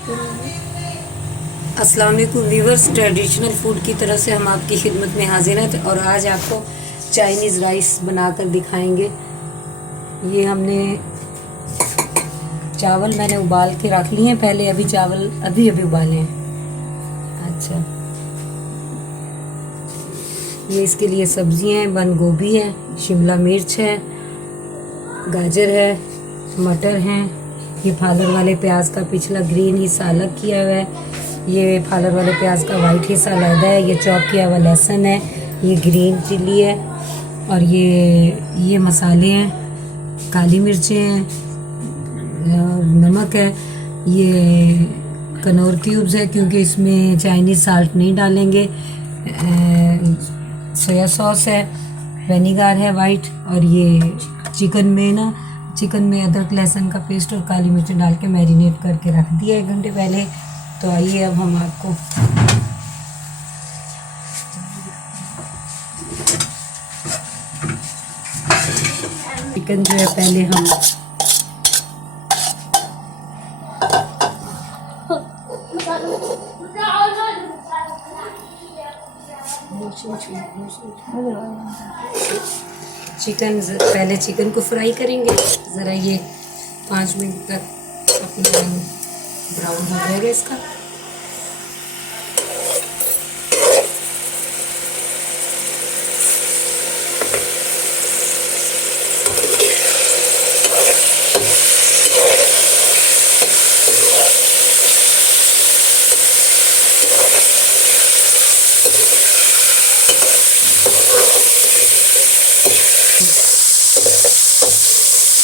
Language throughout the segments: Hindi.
अस्सलाम वालेकुम व्यूवर्स, ट्रेडिशनल फूड की तरफ से हम आपकी खिदमत में हाजिर हैं और आज आपको चाइनीज़ राइस बनाकर दिखाएंगे। ये हमने चावल मैंने उबाल के रख लिए हैं पहले, अभी चावल अभी उबाले हैं। अच्छा, ये इसके लिए सब्जियां हैं, बंद गोभी है, शिमला मिर्च है, गाजर है, मटर हैं, ये फालर वाले प्याज का पिछला ग्रीन हिस्सा अलग किया हुआ है, ये फालर वाले प्याज का वाइट हिस्सा अलग है, ये चॉप किया हुआ लहसुन है, ये ग्रीन चिल्ली है और ये मसाले हैं, काली मिर्चें हैं, नमक है, ये कनौर क्यूब्स है क्योंकि इसमें चाइनीज़ साल्ट नहीं डालेंगे, सोया सॉस है, विनेगर है वाइट, और ये चिकन में अदरक लहसुन का पेस्ट और काली मिर्च डाल के मैरिनेट करके रख दिया 1 घंटे पहले। तो आइए अब हम आपको चिकन जो है पहले हम चिकन को फ्राई करेंगे। ज़रा ये 5 मिनट तक अपना ब्राउन हो जाएगा इसका।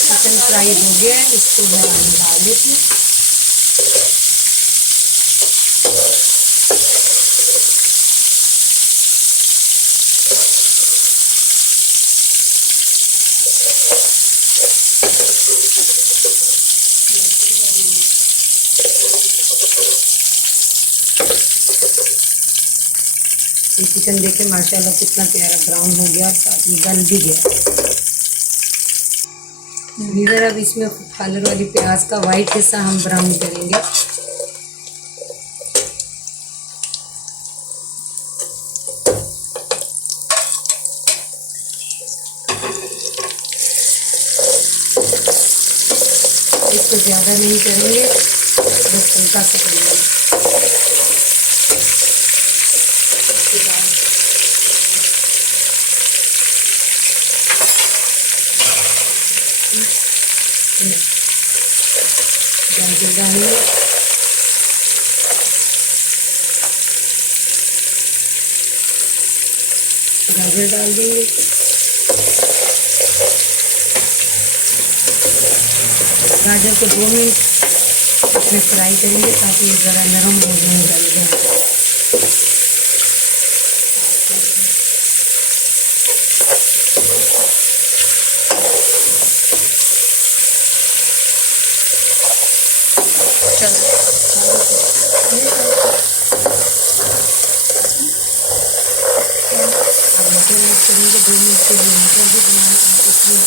चिकन फ्राई हो गया है, इसको मैं डाल देती हूँ। ये चिकन देखे माशाल्लाह कितना प्यारा ब्राउन हो गया और साथ में गल भी गया। इधर अब इसमें कलर वाली प्याज का वाइट हिस्सा हम ब्राउन करेंगे। इसको ज़्यादा नहीं करेंगे, बस हल्का सा करेंगे। गाजर डालेंगे, गाजर डाल देंगे, गाजर को 2 मिनट इसमें फ्राई करेंगे ताकि ये ज़रा नरम हो जाए। करेंगे 2 मिनट के लिए मटर भी बनाना इसलिए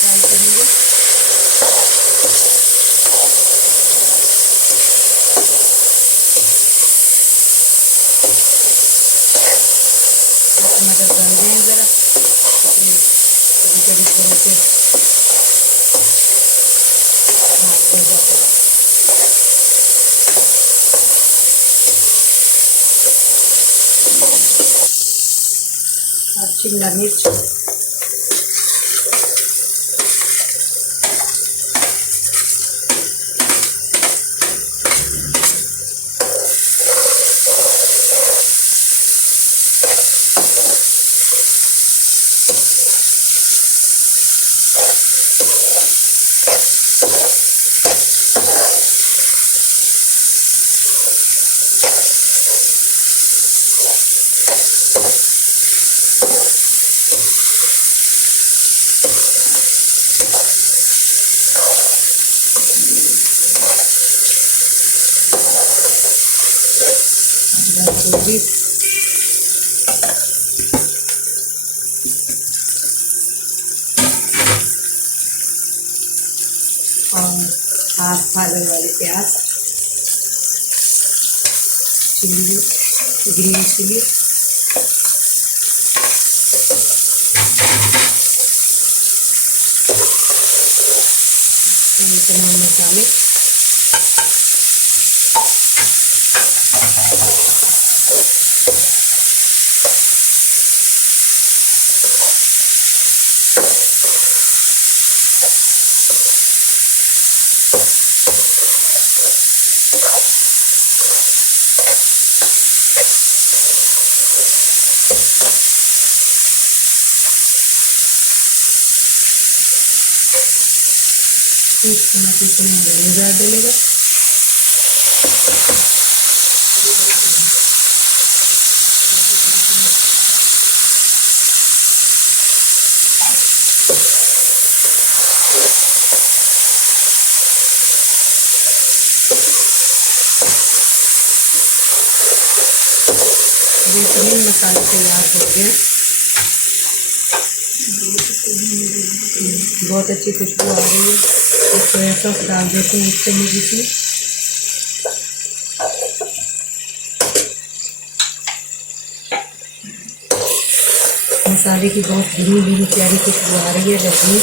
फ्राई करेंगे। मटर गल गए ज़रा, कभी कभी थोड़े से हाथ बढ़ जाता है। और शिमला मिर्च, गोभी, और हाफ फालर वाले प्याज, चिली, ग्रीन चिली, तमाम मसाले, एक चम्मच इसमें विनेगर डालेगा, बेहतरीन मसाला तैयार हो गया। बहुत अच्छी खुशबू आ रही है। तो सोया सॉस डाल देते हैं 1 चम्मच इसमें। मसाले की बहुत धीमी धीमी प्यारी खुशबू आ रही है। जल्दी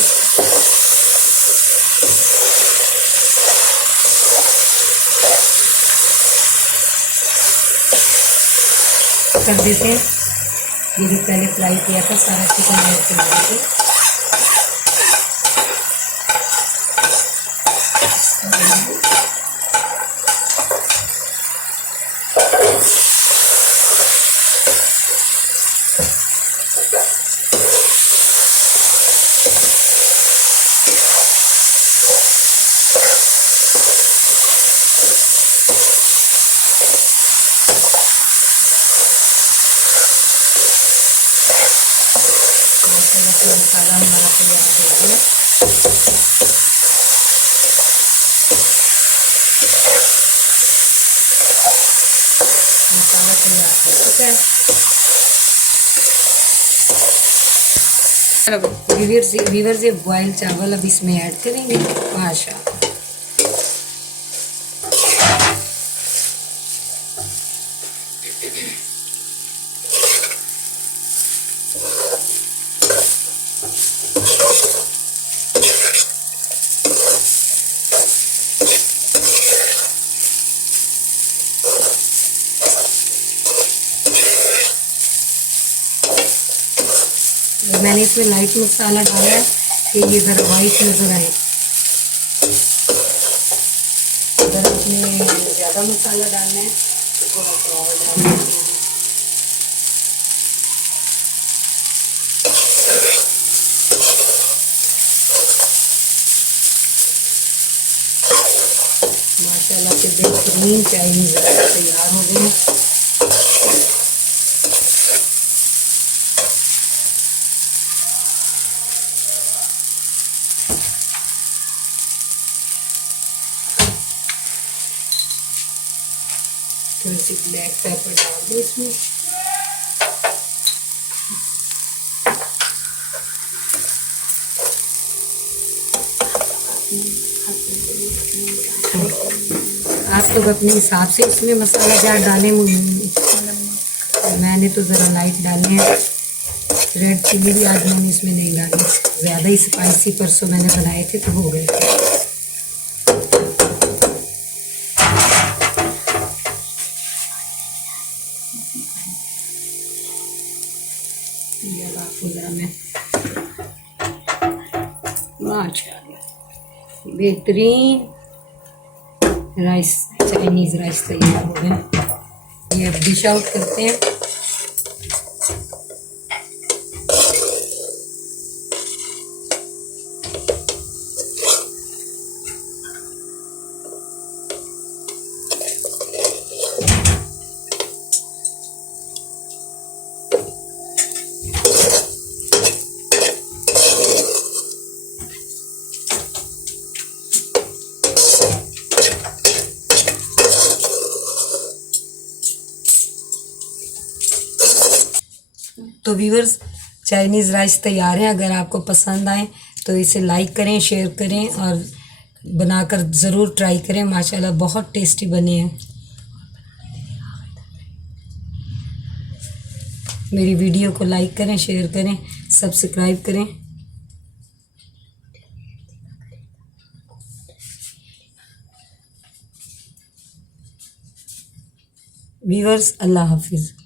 कर देते हैं। ये भी पहले फ्राई किया था, सारा चिकन ऐड कर देंगे। मसाला हमारा तैयार हो गया। मसाला तैयार हो चुका है। व्यूअर्स ये बॉयल चावल अब इसमें ऐड करेंगे। माशाल्लाह, मैंने इसमें लाइट मसाला डाला है कि ये ज़रा वाइट नज़र आए। अगर आपने ज़्यादा मसाला डालना है तो थोड़ा सा और डालना है। माशाल्लाह से बेहतरीन चाइनीज़ तैयार हो गए। थोड़ी सी ब्लैक पेपर डाल दो इसमें। आप लोग अपने हिसाब से इसमें मसाला जार डालें। मैंने तो ज़रा लाइट डाले हैं। रेड चिली भी आज मैंने इसमें नहीं डाली, ज़्यादा ही स्पाइसी परसों मैंने बनाए थे तो हो गए थे। माशाल्लाह बेहतरीन राइस, चाइनीज़ राइस तैयार हो गया। ये अब डिश आउट करते हैं। तो व्यूअर्स, चाइनीज़ राइस तैयार है। अगर आपको पसंद आए तो इसे लाइक करें, शेयर करें और बनाकर ज़रूर ट्राई करें। माशाल्लाह बहुत टेस्टी बने हैं। मेरी वीडियो को लाइक करें, शेयर करें, सब्सक्राइब करें। व्यूअर्स, अल्लाह हाफिज़।